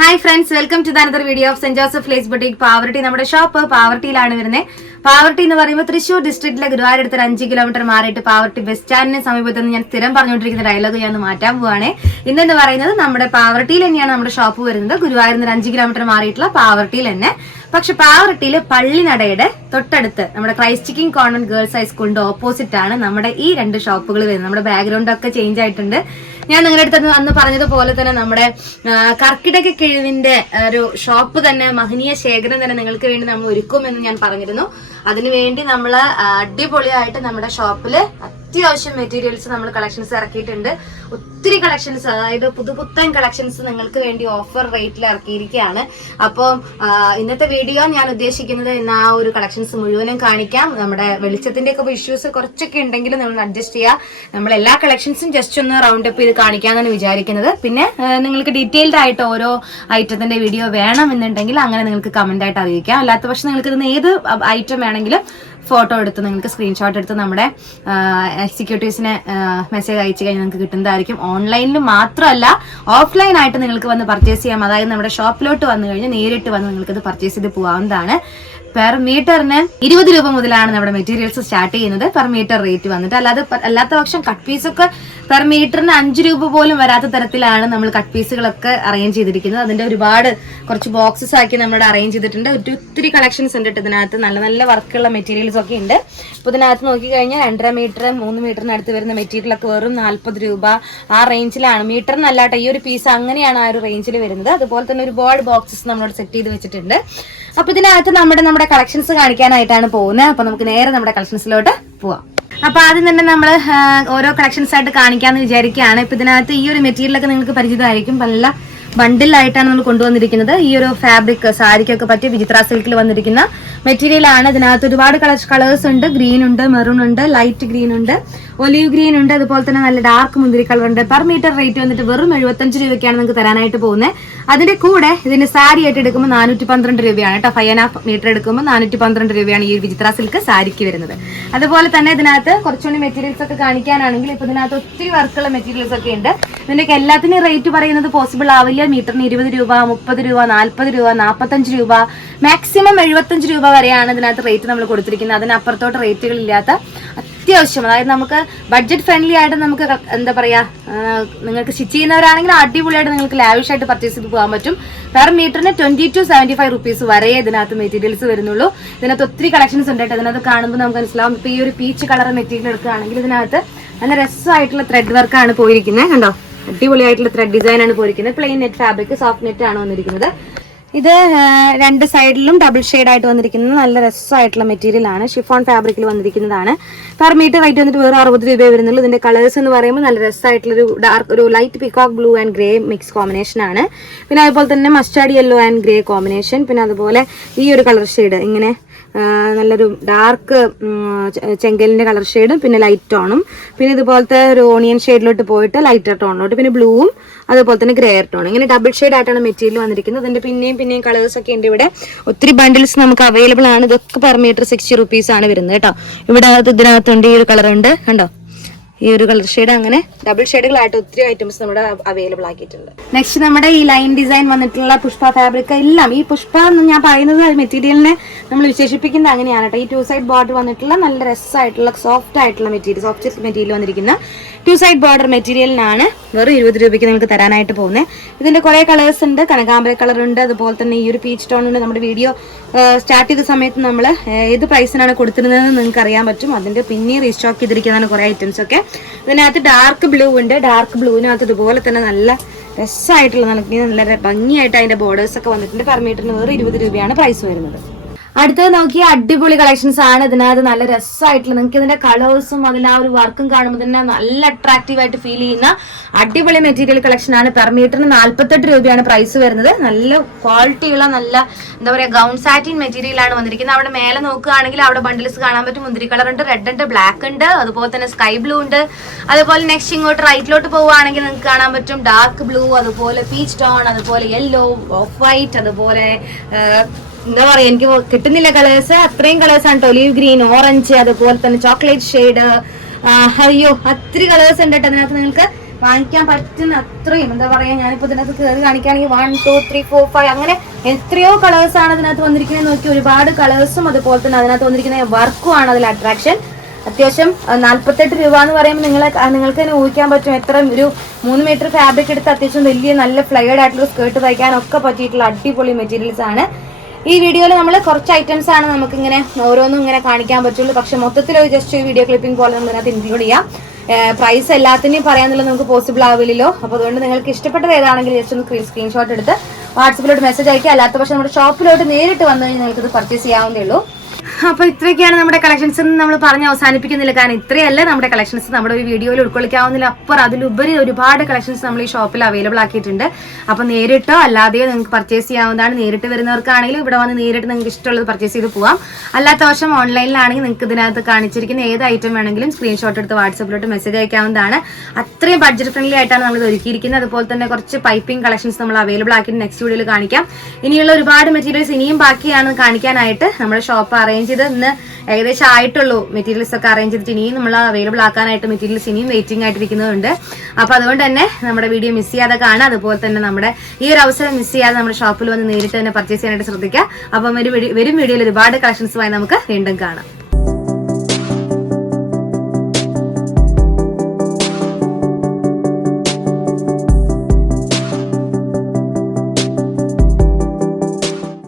Hi friends, welcome to another video of saint Joseph lace boutique Pavaratty. നമ്മുടെ shop പാവർട്ടിയിലാണ് വരുന്നത്. പാവർട്ടി എന്ന് പറയുമ്പോൾ തൃശ്ശൂർ ഡിസ്ട്രിക്റ്റിലെ ഗുരുവായൂർ അടുത്ത് 5 കിലോമീറ്റർ മാറിയിട്ട് പാവർട്ടി ബസ് സ്റ്റാൻഡിന് സമീപത്ത് നിന്ന് ഞാൻ സ്ഥിരം പറഞ്ഞുകൊണ്ടിരിക്കുന്ന ഡയലോഗ് ഞാൻ മാറ്റാൻ പോവാണ്. ഇന്നെന്ന് പറയുന്നത് നമ്മുടെ പാവർട്ടിയിൽ തന്നെയാണ് നമ്മുടെ ഷോപ്പ് വരുന്നത്. ഗുരുവായൂരിൽ നിന്ന് 5 കിലോമീറ്റർ മാറിയിട്ടുള്ള പാവർട്ടിയിൽ തന്നെ. പക്ഷെ പാവർട്ടിയിൽ പള്ളിനടയുടെ തൊട്ടടുത്ത് നമ്മുടെ ക്രൈസ്റ്റ് കിങ് കോൺവെന്റ് ഗേൾസ് ഹൈസ്കൂളിന്റെ ഓപ്പോസിറ്റ് ആണ് നമ്മുടെ ഈ 2 ഷോപ്പുകൾ വരുന്നത്. നമ്മുടെ ബാക്ക്ഗ്രൗണ്ട് ഒക്കെ ചേഞ്ച് ആയിട്ടുണ്ട്. ഞാൻ നിങ്ങളുടെ അടുത്ത് അന്ന് പറഞ്ഞതുപോലെ തന്നെ നമ്മുടെ കർക്കിടക കിഴിവിന്റെ ഒരു ഷോപ്പ് തന്നെ മഹനീയ ശേഖരം തന്നെ നിങ്ങൾക്ക് വേണ്ടി നമ്മൾ ഒരുക്കുമെന്ന് ഞാൻ പറഞ്ഞിരുന്നു. അതിനുവേണ്ടി നമ്മൾ അടിപൊളിയായിട്ട് നമ്മുടെ ഷോപ്പില് അത്യാവശ്യം മെറ്റീരിയൽസ് നമ്മൾ കളക്ഷൻസ് ഇറക്കിയിട്ടുണ്ട്. ഒത്തിരി കളക്ഷൻസ്, അതായത് പുതുപുത്തൻ കളക്ഷൻസ് നിങ്ങൾക്ക് വേണ്ടി ഓഫർ റേറ്റിൽ ഇറക്കിയിരിക്കുകയാണ്. അപ്പം ഇന്നത്തെ വീഡിയോ ഞാൻ ഉദ്ദേശിക്കുന്നത് ഇന്ന് ആ ഒരു കളക്ഷൻസ് മുഴുവനും കാണിക്കാം. നമ്മുടെ വെളിച്ചത്തിന്റെ ഒക്കെ ഇഷ്യൂസ് കുറച്ചൊക്കെ ഉണ്ടെങ്കിലും നമ്മൾ അഡ്ജസ്റ്റ് ചെയ്യുക. നമ്മൾ എല്ലാ കളക്ഷൻസും ജസ്റ്റ് ഒന്ന് റൗണ്ട് അപ്പ് ചെയ്ത് കാണിക്കാന്നാണ് വിചാരിക്കുന്നത്. പിന്നെ നിങ്ങൾക്ക് ഡീറ്റെയിൽഡ് ആയിട്ട് ഓരോ ഐറ്റത്തിന്റെ വീഡിയോ വേണമെന്നുണ്ടെങ്കിൽ അങ്ങനെ നിങ്ങൾക്ക് കമന്റ് ആയിട്ട് അറിയിക്കാം. അല്ലാത്ത പക്ഷെ നിങ്ങൾക്ക് ഇതിന് ഏത് ഐറ്റം വേണമെങ്കിലും ഫോട്ടോ എടുത്ത് നിങ്ങൾക്ക് സ്ക്രീൻഷോട്ട് എടുത്ത് നമ്മുടെ എക്സിക്യൂട്ടീവ്സിനെ മെസ്സേജ് അയച്ചു കഴിഞ്ഞാൽ നിങ്ങൾക്ക് കിട്ടുന്നതായിരിക്കും. ഓൺലൈനിൽ മാത്രമല്ല ഓഫ്ലൈൻ ആയിട്ട് നിങ്ങൾക്ക് വന്ന് പർച്ചേസ് ചെയ്യാം. അതായത് നമ്മുടെ ഷോപ്പിലോട്ട് വന്നു കഴിഞ്ഞാൽ നേരിട്ട് വന്ന് നിങ്ങൾക്ക് ഇത് പർച്ചേസ് ചെയ്ത് പോകാവുന്നതാണ്. പെർ മീറ്ററിന് 20 രൂപ മുതലാണ് നമ്മുടെ മെറ്റീരിയൽസ് സ്റ്റാർട്ട് ചെയ്യുന്നത്. പെർ മീറ്റർ റേറ്റ് വന്നിട്ട് അല്ലാത്ത പക്ഷം കട്ട് പീസൊക്കെ പെർ മീറ്ററിന് 5 രൂപ പോലും വരാത്ത തരത്തിലാണ് നമ്മൾ കട്ട് പീസുകളൊക്കെ അറേഞ്ച് ചെയ്തിരിക്കുന്നത്. അതിന്റെ കുറച്ച് ബോക്സസ് ആക്കി നമ്മൾ അറേഞ്ച് ചെയ്തിട്ടുണ്ട്. ഒത്തിരി കളക്ഷൻസ് ഉണ്ട് ഇതിനകത്ത്. നല്ല നല്ല വർക്കുള്ള മെറ്റീരിയൽസ് ഒക്കെ ഉണ്ട്. ഇപ്പൊ ഇതിനകത്ത് നോക്കിക്കഴിഞ്ഞാൽ 2.5 മീറ്റർ 3 മീറ്ററിന് അടുത്ത് വരുന്ന മെറ്റീരിയൽ ഒക്കെ വെറും 40 രൂപ ആ റേഞ്ചിലാണ്. മീറ്ററിനല്ലാട്ടെ ഈ ഒരു പീസ് അങ്ങനെയാണ് ആ ഒരു റേഞ്ചിൽ വരുന്നത്. അതുപോലെ തന്നെ ഒരുപാട് ബോക്സസ് നമ്മളോട് സെറ്റ് ചെയ്ത് വെച്ചിട്ടുണ്ട്. അപ്പൊ ഇതിനകത്ത് നമ്മുടെ കളക്ഷൻസ് കാണിക്കാനായിട്ടാണ് പോകുന്നത്. അപ്പൊ നമുക്ക് നേരെ നമ്മുടെ കളക്ഷൻസിലോട്ട് പോവാം. അപ്പൊ ആദ്യം തന്നെ നമ്മൾ ഓരോ കളക്ഷൻസ് ആയിട്ട് കാണിക്കാന്ന് വിചാരിക്കുകയാണ്. ഇപ്പൊ ഇതിനകത്ത് ഈ ഒരു മെറ്റീരിയലൊക്കെ നിങ്ങൾക്ക് പരിചിതമായിരിക്കും. നല്ല ബണ്ടിലായിട്ടാണ് നമ്മൾ കൊണ്ടുവന്നിരിക്കുന്നത്. ഈ ഒരു ഫാബ്രിക് സാരിക്കൊക്കെ പറ്റിയ വിചിത്ര സിൽക്കിൽ വന്നിരിക്കുന്ന മെറ്റീരിയൽ ആണ്. ഇതിനകത്ത് ഒരുപാട് കളേഴ്സ് ഉണ്ട്. ഗ്രീൻ ഉണ്ട്, മെറൂൺ ഉണ്ട്, ലൈറ്റ് ഗ്രീൻ ഉണ്ട്, ഒലിവ് ഗ്രീൻ ഉണ്ട്, അതുപോലെ തന്നെ നല്ല ഡാർക്ക് മുന്തിരി കളർ ഉണ്ട്. പെർ മീറ്റർ റേറ്റ് വന്നിട്ട് വെറും 75 രൂപയ്ക്കാണ് നിങ്ങൾക്ക് തരാനായിട്ട് പോകുന്നത്. അതിന്റെ കൂടെ ഇതിന്റെ സാരി ആയിട്ട് എടുക്കുമ്പോൾ 412 രൂപയാണ് കേട്ടോ. 5.5 മീറ്റർ എടുക്കുമ്പോൾ 412 രൂപയാണ് ഈ ഒരു വിചിത്ര സിൽക്ക് സാരിക്ക് വരുന്നത്. അതുപോലെ തന്നെ ഇതിനകത്ത് കുറച്ചുകൂടി മെറ്റീരിയൽസ് ഒക്കെ കാണിക്കാനാണെങ്കിൽ ഇപ്പൊ ഇതിനകത്ത് ഒത്തിരി വർക്കുള്ള മെറ്റീരിയൽസ് ഒക്കെ ഉണ്ട്. ഇതിന്റെയൊക്കെ എല്ലാത്തിനും റേറ്റ് പറയുന്നത് പോസിബിൾ ആവില്ല. മീറ്ററിന് 20 രൂപ, 30 രൂപ, 40 രൂപ, 45 രൂപ, മാക്സിമം 75 രൂപ വരെയാണ് ഇതിനകത്ത് റേറ്റ് നമ്മൾ കൊടുത്തിരിക്കുന്നത്. അതിനപ്പുറത്തോട്ട് റേറ്റുകൾ ഇല്ലാത്ത അത്യാവശ്യം, അതായത് നമുക്ക് ബഡ്ജറ്റ് ഫ്രണ്ട്ലി ആയിട്ട് നമുക്ക് എന്താ പറയാ, നിങ്ങൾക്ക് സ്റ്റിച്ച് ചെയ്യുന്നവരാണെങ്കിൽ അടിപൊളിയായിട്ട് നിങ്ങൾക്ക് ലാവിഷ് ആയിട്ട് പർച്ചേസ് ചെയ്ത് പോകാൻ പറ്റും. പെർ മീറ്ററിന് 20 to 75 റുപ്പീസ് വരെ ഇതിനകത്ത് മെറ്റീരിയൽസ് വരുന്നുള്ളൂ. ഇതിനകത്ത് ഒത്തിരി കളക്ഷൻസ് ഉണ്ട് കേട്ടോ. ഇതിനകത്ത് കാണുമ്പോൾ നമുക്ക് മനസ്സിലാവും. ഇപ്പൊ ഈ ഒരു പീച്ച് കളർ മെറ്റീരിയൽ എടുക്കുകയാണെങ്കിൽ ഇതിനകത്ത് നല്ല രസമായിട്ടുള്ള ത്രെഡ് വർക്കാണ് പോയിരിക്കുന്നത്. കണ്ടോ, അടിപൊളിയായിട്ടുള്ള ത്രെഡ് ഡിസൈൻ ആണ് പോയിരിക്കുന്നത്. Plain net fabric, soft net ആണ് വന്നിരിക്കുന്നത്. ഇത് 2 സൈഡിലും ഡബിൾ ഷെയ്ഡ് ആയിട്ട് വന്നിരിക്കുന്നത് നല്ല രസമായിട്ടുള്ള മെറ്റീരിയൽ ആണ്. ഷിഫോൺ ഫാബ്രിക്കിൽ വന്നിരിക്കുന്നതാണ്. പെർ മീറ്റർ റേറ്റ് വന്നിട്ട് വേറെ 60 രൂപ വരുന്നുള്ളൂ. ഇതിന്റെ കളേഴ്സ് എന്ന് പറയുമ്പോൾ നല്ല രസമായിട്ടുള്ള ഒരു light peacock blue and grey mix combination ആണ്. പിന്നെ അതുപോലെ തന്നെ mustard yellow and grey combination. പിന്നെ അതുപോലെ ഈ ഒരു കളർ ഷെയ്ഡ് ഇങ്ങനെ നല്ലൊരു ഡാർക്ക് ചെങ്കലിന്റെ കളർ ഷെയ്ഡും പിന്നെ ലൈറ്റ് ടോണും, പിന്നെ ഇതുപോലത്തെ ഒരു ഓണിയൻ ഷെയ്ഡിലോട്ട് പോയിട്ട് ലൈറ്റർ ടോണിലോട്ട്, പിന്നെ ബ്ലൂവും അതുപോലെ തന്നെ ഗ്രേ ടോൺ, ഇങ്ങനെ ഡബിൾ ഷെയ്ഡ് ആയിട്ടാണ് മെറ്റീരിയൽ വന്നിരിക്കുന്നത്. അതിന്റെ പിന്നെയും കളേഴ്സ് ഒക്കെ ഉണ്ട്. ഇവിടെ ഒത്തിരി ബണ്ടിൽസ് നമുക്ക് അവൈലബിൾ ആണ്. ഇതൊക്കെ പെർ മീറ്റർ 60 റുപ്പീസ് ആണ് വരുന്നത് കേട്ടോ. ഇവിടെ ഇതിനകത്തുണ്ട് ഈ ഒരു കളർ ഉണ്ട്, കണ്ടോ, ഈ ഒരു കളർ ഷെയ്ഡ്. അങ്ങനെ ഡബിൾ ഷെയ്ഡുകളായിട്ട് ഒത്തിരി ഐറ്റംസ് നമ്മുടെ അവൈലബിൾ ആക്കിയിട്ടുണ്ട്. നെക്സ്റ്റ് നമ്മുടെ ഈ ലൈൻ ഡിസൈൻ വന്നിട്ടുള്ള പുഷ്പ ഫാബ്രിക് എല്ലാം, ഈ പുഷ്പ എന്ന് ഞാൻ പറയുന്നത് മെറ്റീരിയലിനെ നമ്മൾ വിശേഷിപ്പിക്കുന്നത് അങ്ങനെയാണ് കേട്ടോ. ഈ 2 സൈഡ് ബോർഡർ വന്നിട്ടുള്ള നല്ല രസമായിട്ടുള്ള സോഫ്റ്റ് ആയിട്ടുള്ള മെറ്റീരിയൽ, സോഫ്റ്റ് മെറ്റീരിയൽ വന്നിരിക്കുന്ന 2 സൈഡ് ബോർഡർ മെറ്റീരിയലിനാണ് വെറും 20 രൂപയ്ക്ക് നിങ്ങൾക്ക് തരാനായിട്ട് പോകുന്നത്. ഇതിന്റെ കുറെ കളേഴ്സ് ഉണ്ട്. കനകാമ്പര കളർ ഉണ്ട്, അതുപോലെ തന്നെ ഈ ഒരു പീച്ച് ടോൺ ഉണ്ട്. നമ്മുടെ വീഡിയോ സ്റ്റാർട്ട് ചെയ്ത സമയത്ത് നമ്മൾ ഏത് പ്രൈസിനാണ് കൊടുത്തിരുന്നതെന്ന് നിങ്ങൾക്ക് അറിയാൻ പറ്റും. അതിന്റെ പിന്നെ റീസ്റ്റോക്ക് ചെയ്തിരിക്കുന്നതാണ് കുറെ ഐറ്റംസ് ഒക്കെ. ഇതിനകത്ത് ഡാർക്ക് ബ്ലൂ ഉണ്ട്. ഡാർക്ക് ബ്ലൂവിനകത്ത് ഇതുപോലെ തന്നെ നല്ല രസമായിട്ടുള്ള നല്ല ഭംഗിയായിട്ട് അതിന്റെ ബോർഡേഴ്സ് ഒക്കെ വന്നിട്ടുണ്ട്. പെർ മീറ്ററിന് വേറെ 20 രൂപയാണ് പ്രൈസ് വരുന്നത്. അടുത്തത് നോക്കിയ അടിപൊളി കളക്ഷൻസ് ആണ്. ഇതിനകത്ത് നല്ല രസമായിട്ടുള്ള, നിങ്ങൾക്ക് ഇതിന്റെ കളേഴ്സും അതിൽ ആ ഒരു വർക്കും കാണുമ്പോൾ തന്നെ നല്ല അട്രാക്റ്റീവ് ആയിട്ട് ഫീൽ ചെയ്യുന്ന അടിപൊളി മെറ്റീരിയൽ കളക്ഷൻ ആണ്. പെർ മീറ്ററിന് 48 രൂപയാണ് പ്രൈസ് വരുന്നത്. നല്ല ക്വാളിറ്റിയുള്ള നല്ല എന്താ പറയാ ഗൗൺ സാറ്റിൻ മെറ്റീരിയൽ ആണ് വന്നിരിക്കുന്നത്. അവിടെ മേലെ നോക്കുകയാണെങ്കിൽ അവിടെ ബണ്ടിൽസ് കാണാൻ പറ്റും. മുന്തിരി കളർ ഉണ്ട്, റെഡ് ഉണ്ട്, ബ്ലാക്ക് ഉണ്ട്, അതുപോലെ തന്നെ സ്കൈ ബ്ലൂ ഉണ്ട്. അതുപോലെ നെക്സ്റ്റ് ഇങ്ങോട്ട് റൈറ്റിലോട്ട് പോവുകയാണെങ്കിൽ നിങ്ങൾക്ക് കാണാൻ പറ്റും ഡാർക്ക് ബ്ലൂ, അതുപോലെ പീച്ച് ടോൺ, അതുപോലെ യെല്ലോ, ഓഫ് വൈറ്റ്, അതുപോലെ എന്താ പറയാ, എനിക്ക് കിട്ടുന്നില്ല കളേഴ്സ്, അത്രയും കളേഴ്സ് ആണ്. ഒലീവ് ഗ്രീൻ, ഓറഞ്ച്, അതുപോലെ തന്നെ ചോക്ലേറ്റ് ഷെയ്ഡ്, അയ്യോ അത്രയും കളേഴ്സ് ഉണ്ട് കേട്ടോ. അതിനകത്ത് നിങ്ങൾക്ക് വാങ്ങിക്കാൻ പറ്റുന്ന അത്രയും എന്താ പറയാ, ഞാനിപ്പോ ഇതിനകത്ത് കയറി കാണിക്കുകയാണെങ്കിൽ 1, 2, 3, 4, 5 അങ്ങനെ എത്രയോ കളേഴ്സ് ആണ് ഇതിനകത്ത് വന്നിരിക്കുന്നത് നോക്കി. ഒരുപാട് കളേഴ്സും അതുപോലെ തന്നെ അതിനകത്ത് വന്നിരിക്കുന്ന വർക്കും ആണ് അതിൽ അട്രാക്ഷൻ. അത്യാവശ്യം 48 രൂപ എന്ന് പറയുമ്പോൾ നിങ്ങൾക്ക് തന്നെ ഊഹിക്കാൻ പറ്റും എത്ര ഒരു 3 മീറ്റർ ഫാബ്രിക് എടുത്ത് അത്യാവശ്യം വലിയ നല്ല ഫ്ലയേർഡ് ആയിട്ടുള്ള സ്കേർട്ട് തയ്ക്കാനൊക്കെ പറ്റിയിട്ടുള്ള അടിപൊളി മെറ്റീരിയൽസ് ആണ്. ഈ വീഡിയോയിൽ നമ്മൾ കുറച്ച് ഐറ്റംസ് ആണ് നമുക്കിങ്ങനെ ഓരോന്നും ഇങ്ങനെ കാണിക്കാൻ പറ്റുള്ളൂ. പക്ഷെ മൊത്തത്തിൽ ജസ്റ്റ് വീഡിയോ ക്ലിപ്പിംഗ് പോലെ നമ്മൾ ഇതിനകത്ത് ഇൻക്ലൂഡ് ചെയ്യാം. പ്രൈസ് എല്ലാത്തിനെയും പറയാന്നുള്ളത് നമുക്ക് പോസിബിൾ ആവില്ലല്ലോ. അപ്പോൾ അതുകൊണ്ട് നിങ്ങൾക്ക് ഇഷ്ടപ്പെട്ടത് ഏതാണെങ്കിൽ ജസ്റ്റ് ഒന്ന് സ്ക്രീൻഷോട്ട് എടുത്ത് വാട്സപ്പിലോട്ട് മെസ്സേജ് അയക്കുക. അല്ലാത്ത പക്ഷേ നമ്മുടെ ഷോപ്പിലോട്ട് നേരിട്ട് വന്നു കഴിഞ്ഞാൽ നിങ്ങൾക്ക് ഇത് പർച്ചേസ് ചെയ്യാവുന്നേ ഉള്ളൂ. അപ്പൊ ഇത്രയൊക്കെയാണ് നമ്മുടെ കളക്ഷൻസ് നമ്മൾ പറഞ്ഞ് അവസാനിപ്പിക്കുന്നില്ല. കാരണം ഇത്രയല്ല നമ്മുടെ കളക്ഷൻസ് നമ്മുടെ ഒരു വീഡിയോയിൽ ഉൾക്കൊള്ളിക്കാവുന്നില്ല. അപ്പുറം അതിലുപരി ഒരുപാട് കളക്ഷൻസ് നമ്മൾ ഈ ഷോപ്പിൽ അവൈലബിൾ ആക്കിയിട്ടുണ്ട്. അപ്പൊ നേരിട്ടോ അല്ലാതെയോ നിങ്ങൾക്ക് പർച്ചേസ് ചെയ്യാവുന്നതാണ്. നേരിട്ട് വരുന്നവർക്കാണെങ്കിലും ഇവിടെ വന്ന് നേരിട്ട് നിങ്ങൾക്ക് ഇഷ്ടമുള്ളത് പർച്ചേസ് ചെയ്ത് പോവാം. അല്ലാത്ത വർഷം ഓൺലൈനിലാണെങ്കിൽ നിങ്ങൾക്ക് ഇതിനകത്ത് കാണിച്ചിരിക്കുന്ന ഏത് ഐറ്റം വേണമെങ്കിലും സ്ക്രീൻഷോട്ട് എടുത്ത് വാട്സപ്പിലോട്ട് മെസ്സേജ് അയക്കാവുന്നതാണ്. അത്രയും ബഡ്ജറ്റ് ഫ്രണ്ട്ലി ആയിട്ടാണ് നമ്മൾ ഒരുക്കിയിരിക്കുന്നത്. അതുപോലെ തന്നെ കുറച്ച് പൈപ്പിംഗ് കളക്ഷൻസ് നമ്മൾ അവൈലബിൾ ആക്കിയിട്ട് നെക്സ്റ്റ് വീഡിയോയിൽ കാണിക്കാം. ഇനിയുള്ള ഒരുപാട് മെറ്റീരിയൽസ് ഇനിയും ബാക്കിയാണ് കാണിക്കാനായിട്ട്. നമ്മുടെ ഷോപ്പ് അറേഞ്ച് ചെയ്ത് ഇന്ന് ഏകദേശം ആയിട്ടുള്ളൂ. മെറ്റീരിയൽസ് ഒക്കെ അറേഞ്ച് ചെയ്തിട്ട് ഇനിയും നമ്മൾ അവൈലബിൾ ആക്കാനായിട്ട് മെറ്റീരിയൽസ് ഇനിയും വെയിറ്റിംഗ് ആയിട്ടിരിക്കുന്നുണ്ട്. അപ്പൊ അതുകൊണ്ട് തന്നെ നമ്മുടെ വീഡിയോ മിസ് ചെയ്യാതെ കാണാം. അതുപോലെ തന്നെ നമ്മുടെ ഈ ഒരു അവസരം മിസ് ചെയ്യാതെ നമ്മുടെ ഷോപ്പിൽ വന്ന് നേരിട്ട് തന്നെ പർച്ചേസ് ചെയ്യാനായിട്ട് ശ്രദ്ധിക്കുക. അപ്പം വരും വീഡിയോയിൽ ഒരുപാട് കളക്ഷൻസുമായി നമുക്ക് വീണ്ടും കാണാം.